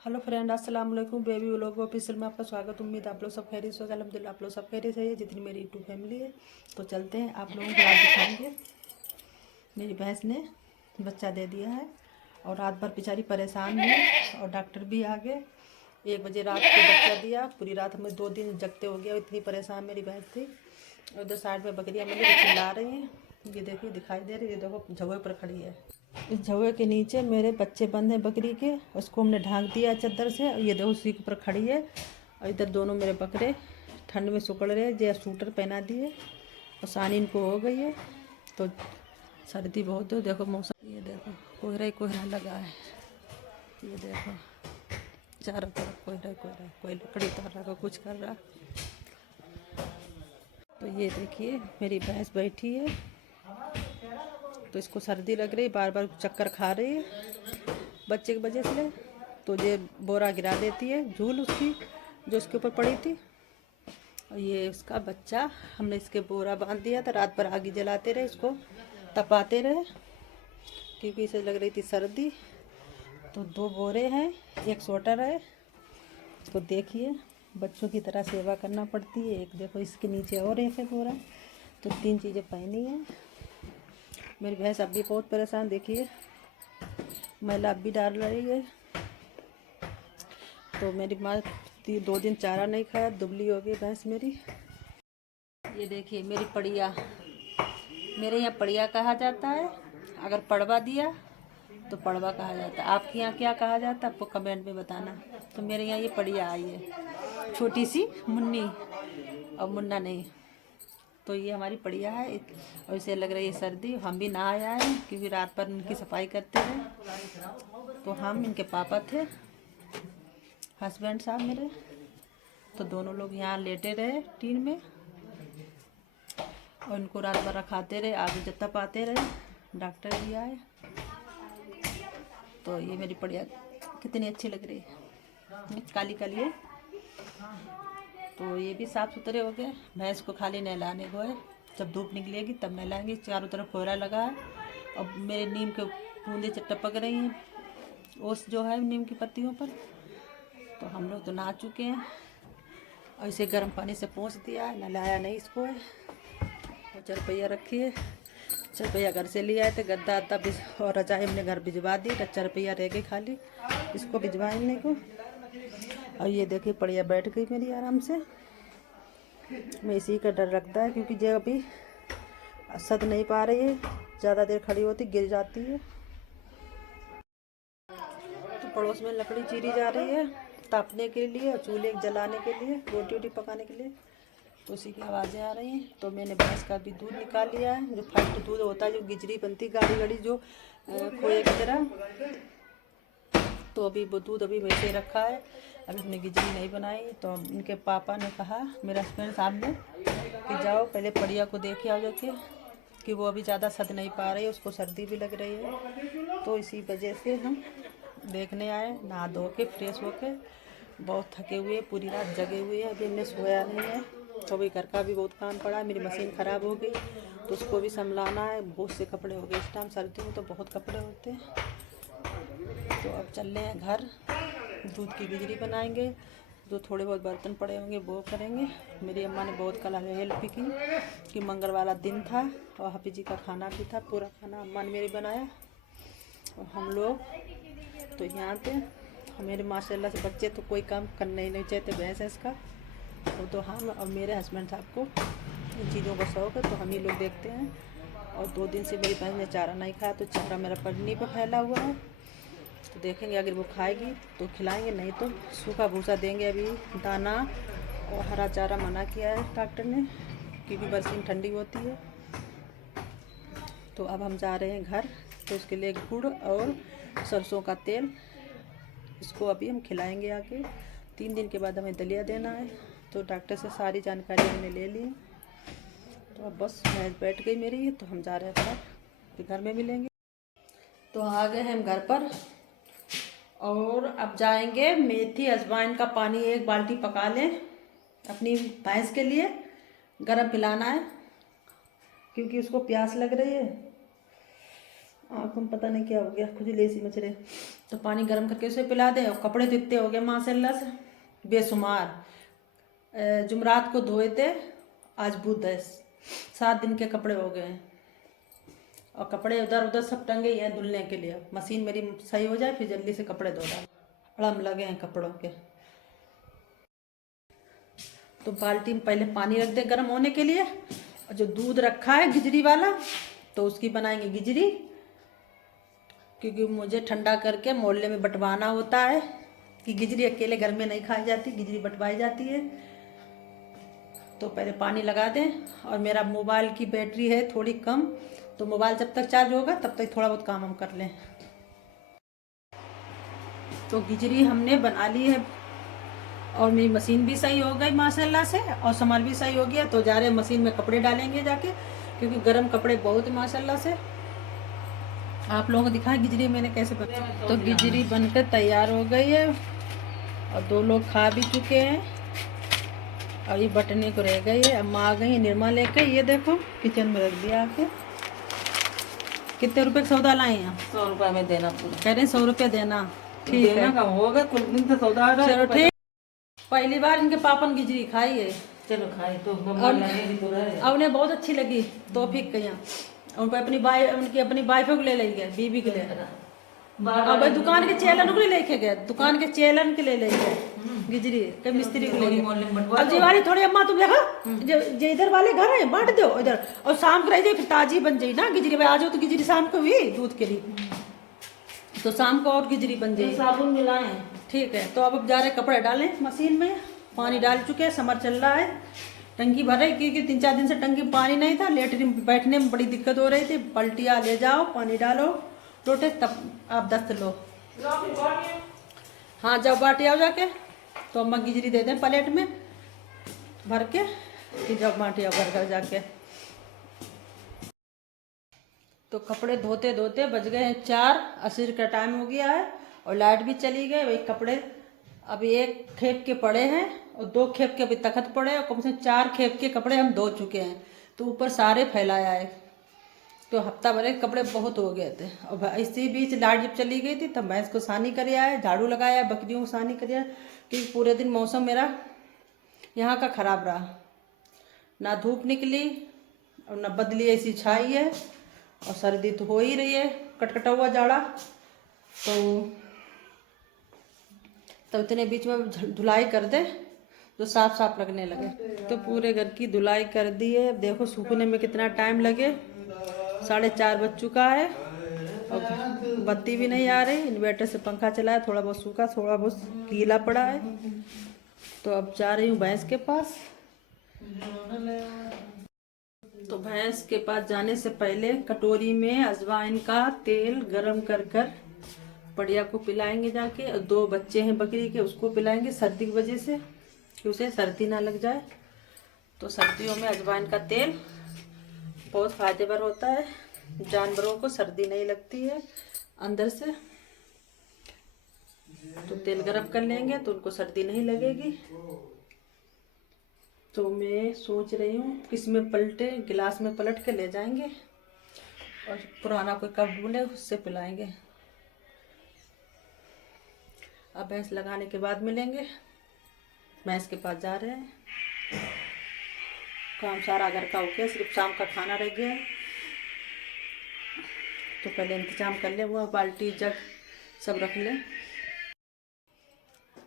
Hello friend, अस्सलाम वालेकुम। Baby vlog official में आपका स्वागत। उम्मीद आप लोग सब खैरियत से होगा। अल्हम्दुलिल्लाह आप लोग सब खैरियत से है, जितनी मेरी यूट्यूब फैमिली है। तो चलते हैं, आप लोगों को आज दिखाएंगे। मेरी भैंस ने बच्चा दे दिया है और रात भर बेचारी परेशान है और डॉक्टर भी आ गए। 1 बजे रात को बच्चा दिया। पूरी रात हमें 2 दिन जगते हो गया, इतनी परेशान मेरी भैंस थी। और उधर साइड में बकरियाँ मेरी चिल्ला रही हैं। ये देखिए, दिखाई दे रही है, ये देखो झुए पर खड़ी है। इस झुए के नीचे मेरे बच्चे बंद हैं बकरी के, उसको हमने ढांक दिया चादर से। और ये देखो उसी के ऊपर खड़ी है। और इधर दोनों मेरे बकरे ठंड में सुकड़ रहे हैं। जो सूटर पहना दिए और सानी इनको हो गई है, तो सर्दी बहुत है। देखो मौसम, ये देखो कोहरा ही कोहरा लगा है। ये देखो चारों तरफ कोहरा ही कोहरा, कोई लकड़ी उतार रहा, कोई कुछ कर रहा। तो ये देखिए मेरी भैंस बैठी है, तो इसको सर्दी लग रही, बार बार चक्कर खा रही है बच्चे की वजह से। तो ये बोरा गिरा देती है, झूल उसकी जो इसके ऊपर पड़ी थी। और ये उसका बच्चा, हमने इसके बोरा बांध दिया था। रात भर आग जलाते रहे, इसको तपाते रहे क्योंकि इसे लग रही थी सर्दी। तो 2 बोरे हैं, 1 स्वेटर है। तो देखिए बच्चों की तरह सेवा करना पड़ती है। एक देखो इसके नीचे और एक है बोरा। तो 3 चीज़ें पहनी हैं। मेरी भैंस अब भी बहुत परेशान, देखिए मैला अब भी डाल रही है। तो मेरी माँ 2 दिन चारा नहीं खाया, दुबली हो गई भैंस मेरी। ये देखिए मेरी पड़िया, मेरे यहाँ पड़िया कहा जाता है। अगर पड़वा दिया तो पड़वा कहा जाता है। आपके यहाँ क्या कहा जाता है आपको कमेंट में बताना। तो मेरे यहाँ ये पड़िया आई है, छोटी सी मुन्नी और मुन्ना नहीं। तो ये हमारी पड़िया है। और इसे लग रही है सर्दी। हम भी नहाए आए क्योंकि रात भर इनकी सफाई करते रहे। तो हम इनके पापा थे, हस्बैंड साहब मेरे। तो दोनों लोग यहाँ लेटे रहे टीन में और इनको रात भर रखाते रहे, आगे जब तक आते रहे। डॉक्टर भी आए। तो ये मेरी पड़िया कितनी अच्छी लग रही है, काली काली है। तो ये भी साफ़ सुथरे हो गए। भैंस को खाली नहलाने को है, जब धूप निकलेगी तब नहलाएंगे। चारों तरफ कोहरा लगा है और मेरे नीम के बूंदे टपक रही हैं, ओस जो है नीम की पत्तियों पर। तो हम लोग तो नहा चुके हैं और इसे गर्म पानी से पोंछ दिया है, नहलाया नहीं इसको है। और चरपैया रखी है, चरपैया घर से लिया है। तो गद्दा अद्दा और रजाई हमने घर भिजवा दी। तो चरपैया रह गई खाली, इसको भिजवाने को। और ये देखिए पड़िया बैठ गई मेरी आराम से। मैं इसी का डर रखता है क्योंकि जो अभी सद नहीं पा रही है, ज़्यादा देर खड़ी होती गिर जाती है। तो पड़ोस में लकड़ी चीरी जा रही है तापने के लिए और चूल्हे जलाने के लिए, रोटी वोटी पकाने के लिए। तो उसी की आवाज़ें आ रही हैं। तो मैंने भैंस का भी दूध निकाल लिया है, जो फट दूध होता है, जो गिजरी बनती गाढ़ी गाढ़ी जो खोए की तरह। तो अभी वो दूध अभी वैसे ही रखा है, अभी हमने गिजरी नहीं बनाई। तो इनके पापा ने कहा, मेरे हस्बैंड साहब ने, कि जाओ पहले पड़िया को देखे आओ जाके, कि वो अभी ज़्यादा सद नहीं पा रही है, उसको सर्दी भी लग रही है। तो इसी वजह से हम देखने आए, नहा धो के फ्रेश होके। बहुत थके हुए, पूरी रात जगे हुए हैं, अभी हमने सोया नहीं है। तो अभी घर का भी बहुत काम पड़ा। मेरी मशीन ख़राब हो गई तो उसको भी संभलाना है। बहुत से कपड़े हो गए, इस टाइम सर्दी में तो बहुत कपड़े होते हैं। तो अब चल रहे हैं घर, दूध की गिजरी बनाएंगे। जो थोड़े बहुत बर्तन पड़े होंगे वो करेंगे। मेरी अम्मा ने बहुत कल हेल्प की कि मंगल वाला दिन था और हाफिज जी का खाना भी था। पूरा खाना अम्मा ने मेरी बनाया और हम लोग तो यहाँ थे। मेरे माशाल्लाह से बच्चे तो कोई काम करना ही नहीं चाहते, भैंस है इसका। तो हम और मेरे हस्बैंड साहब को इन चीज़ों का शौक़ है, तो हम ही लोग देखते हैं। और 2 दिन से मेरी भैंस ने चारा नहीं खाया, तो चारा मेरा पन्नी पे फैला हुआ है। तो देखेंगे, अगर वो खाएगी तो खिलाएंगे, नहीं तो सूखा भूसा देंगे। अभी दाना और हरा चारा मना किया है डॉक्टर ने क्योंकि बरसीन ठंडी होती है। तो अब हम जा रहे हैं घर। तो उसके लिए गुड़ और सरसों का तेल, इसको अभी हम खिलाएंगे आके। 3 दिन के बाद हमें दलिया देना है। तो डॉक्टर से सारी जानकारी मैंने ले ली। तो अब बस भैंस बैठ गई मेरी, तो हम जा रहे हैं घर, फिर घर में मिलेंगे। तो आ गए हैं हम घर पर और अब जाएंगे मेथी अजवाइन का पानी 1 बाल्टी पका लें अपनी भैंस के लिए। गरम पिलाना है क्योंकि उसको प्यास लग रही है। आँखों में पता नहीं क्या हो गया, खुजली सी मच रही। तो पानी गर्म करके उसे पिला दे। और कपड़े तो इतने हो गए माशाल्लाह से बेशुमार। जुमरात को धोए थे, आज बुध है, 7 दिन के कपड़े हो गए हैं। और कपड़े उधर उधर सब टंगे ही हैं धुलने के लिए। मशीन मेरी सही हो जाए फिर जल्दी से कपड़े धो डाल। अड़म लगे हैं कपड़ों के। तो बाल्टी में पहले पानी रख दे गर्म होने के लिए। और जो दूध रखा है गिजरी वाला, तो उसकी बनाएंगे गिजरी, क्योंकि मुझे ठंडा करके मोहल्ले में बंटवाना होता है। कि गिजरी अकेले घर में नहीं खाई जाती, गिजरी बंटवाई जाती है। तो पहले पानी लगा दें। और मेरा मोबाइल की बैटरी है थोड़ी कम, तो मोबाइल जब तक चार्ज होगा तब तक थोड़ा बहुत काम हम कर लें। तो गिजरी हमने बना ली है और मेरी मशीन भी सही हो गई माशाल्लाह से, और सामान भी सही हो गया। तो जा रहे मशीन में कपड़े डालेंगे जाके, क्योंकि गर्म कपड़े बहुत माशाल्लाह से। आप लोगों को दिखाएं गिजरी मैंने कैसे बना। तो गिजरी बनकर तैयार हो गई है और 2 लोग खा भी चुके हैं। और ये बटने को रह गई है। अम्मा आ गई निर्मा लेकर, ये देखो किचन में रख दिया आके। कितने रुपए का सौदा लाए हैं? 100 रुपये में देना पूरा। कह रहे हैं 100 रुपये देना। ठीक है, कम होगा, कुछ दिन से सौदा आ रहा है। चलो ठीक। पहली बार इनके पापा ने गिजरी खाई है। चलो खाई तो अब उन्हें बहुत अच्छी लगी तो फिर कहीं उन उनकी अपनी वाइफ को ले गए, बीबी के लिए। अब दुकान के चेलन को लेके गए, दुकान के चेलन के ले गए गिजरी के मिस्त्री को ले गए। अब जीवारी थोड़ी अम्मा तुम देखा जो इधर वाले घर है बांट दो इधर, और शाम को रह जाए फिर ताजी बन जाए ना गिजरी। भाई आ जाओ तो गिजरी शाम को भी दूध के लिए, तो शाम को और गिजरी बन जाए। साबुन मिलाएं। ठीक है। तो अब जा रहे कपड़े डालें मशीन में। पानी डाल चुके हैं, समर चल रहा है, टंकी भर रही, क्योंकि 3-4 दिन से टंकी में पानी नहीं था। लेटरिन बैठने में बड़ी दिक्कत हो रही थी। पलटिया ले जाओ, पानी डालो लोटे, तब आप दस्त लो। हाँ जब बाटी आओ जाके, तो अम्मा गिजरी दे दें प्लेट में भर के, कि जब बाटी आओ घर घर जाके। तो कपड़े धोते धोते बज गए हैं 4, असर का टाइम हो गया है और लाइट भी चली गई। वही कपड़े अभी 1 खेप के पड़े हैं और 2 खेप के अभी तखत पड़े, और कम से कम 4 खेप के कपड़े हम धो चुके हैं। तो ऊपर सारे फैलाया है। तो हफ्ता भर के कपड़े बहुत हो गए थे। और इसी बीच लाइट जब चली गई थी तब भैंस को सानी कर आया, झाड़ू लगाया, बकरियों को सानी कर आया, क्योंकि पूरे दिन मौसम मेरा यहाँ का ख़राब रहा। ना धूप निकली और ना बदली ऐसी छाई है, और सर्दी तो हो ही रही है, कटकटा हुआ जाड़ा। तो इतने बीच में धुलाई कर दे तो साफ साफ लगने लगे। तो पूरे घर की धुलाई कर दी है। देखो सूखने में कितना टाइम लगे। 4:30 बज चुका है और बत्ती भी नहीं आ रही। इन्वर्टर से पंखा चला है, थोड़ा बहुत सूखा, थोड़ा बहुत गीला पड़ा है। तो अब जा रही हूँ भैंस के पास। तो भैंस के पास जाने से पहले कटोरी में अजवाइन का तेल गरम कर कर बढ़िया को पिलाएंगे जाके। और 2 बच्चे हैं बकरी के, उसको पिलाएंगे सर्दी की वजह से, कि उसे सर्दी ना लग जाए। तो सर्दियों में अजवाइन का तेल बहुत फायदेमंद होता है। जानवरों को सर्दी नहीं लगती है अंदर से। तो तेल गरम कर लेंगे तो उनको सर्दी नहीं लगेगी। तो मैं सोच रही हूँ किसमें पलटे, गिलास में पलट के ले जाएंगे और पुराना कोई कप ढूंढे उससे पिलाएंगे। अब भैंस लगाने के बाद मिलेंगे। भैंस के पास जा रहे हैं। काम सारा घर का हो गया, सिर्फ शाम का खाना रह गया है। तो पहले इंतजाम कर ले, वो बाल्टी जग सब रख ले।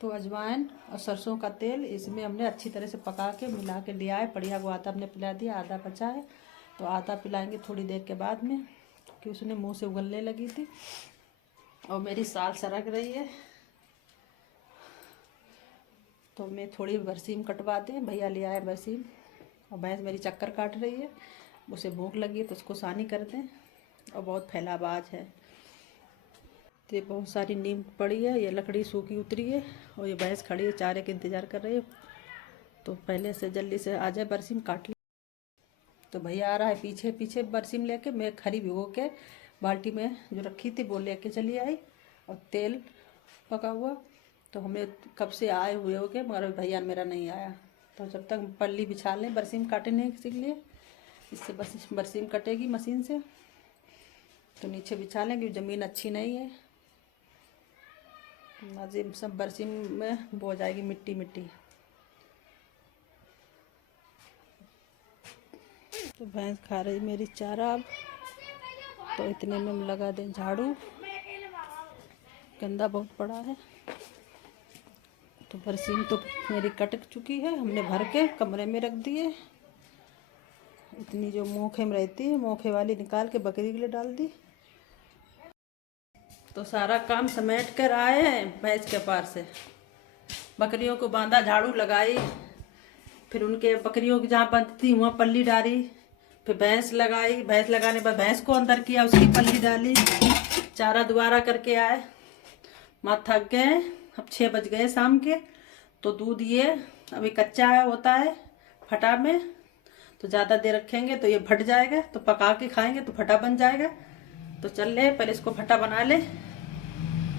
तो अजवाइन और सरसों का तेल इसमें हमने अच्छी तरह से पका के मिला के लिया है। बढ़िया को आधा हमने पिला दिया, आधा बचा है। तो आधा पिलाएंगे थोड़ी देर के बाद में, क्योंकि उसने मुंह से उगलने लगी थी। और मेरी साल सरक रही है, तो मैं थोड़ी बरसीम कटवा दें। भैया ले आए बरसीम। और भैंस मेरी चक्कर काट रही है, उसे भूख लगी है तो उसको सानी कर दें। और बहुत फैलाबाज है। तो ये बहुत सारी नीम पड़ी है, ये लकड़ी सूखी उतरी है, और ये भैंस खड़ी है चारे के इंतज़ार कर रही है। तो पहले से जल्दी से आ जाए, बरसीम काट ली। तो भैया आ रहा है पीछे पीछे बरसीम लेके। मैं खरी भिगो के बाल्टी में जो रखी थी वो लेके चली आई, और तेल पका हुआ। तो हमें कब से आए हुए हो गए, मगर भैया मेरा नहीं आया। तो जब तक पल्ली बिछा लें बरसीम काटने के लिए, इससे बस बरसीम कटेगी मशीन से। तो नीचे बिछा लें क्योंकि ज़मीन अच्छी नहीं है, मज़े सब बरसी में बो जाएगी मिट्टी मिट्टी। तो भैंस खा रही मेरी चारा अब, तो इतने में हम लगा दें झाड़ू, गंदा बहुत पड़ा है। तो बरसीम तो मेरी कट चुकी है, हमने भर के कमरे में रख दिए। इतनी जो मोखे में रहती है, मोखे वाली निकाल के बकरी के लिए डाल दी। तो सारा काम समेट कर आए हैं भैंस के पार से, बकरियों को बांधा, झाड़ू लगाई, फिर उनके बकरियों की जहाँ बंधती वहाँ पल्ली डाली, फिर भैंस लगाई, भैंस लगाने के बाद भैंस को अंदर किया, उसकी पल्ली डाली, चारा दोबारा करके आए। माँ थक गए, अब 6 बज गए शाम के। तो दूध ये अभी कच्चा होता है फटा में, तो ज़्यादा देर रखेंगे तो ये फट जाएगा, तो पका के खाएंगे तो फटा बन जाएगा। तो चल ले पहले इसको फटा बना ले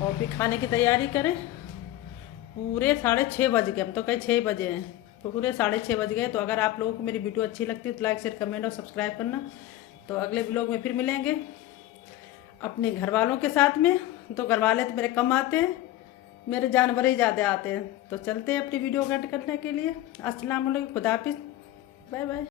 और फिर खाने की तैयारी करें। पूरे 6:30 बज गए, हम तो कहीं 6 बजे हैं, पूरे 6:30 बज गए। तो अगर आप लोगों को मेरी वीडियो अच्छी लगती है तो लाइक शेयर कमेंट और सब्सक्राइब करना। तो अगले व्लॉग में फिर मिलेंगे अपने घर वालों के साथ में। तो घर वाले तो मेरे कम आते हैं, मेरे जानवर ही ज़्यादा आते हैं। तो चलते हैं अपनी वीडियो कट करने के लिए। अस्सलाम वालेकुम, खुदा हाफिज़, बाय बाय।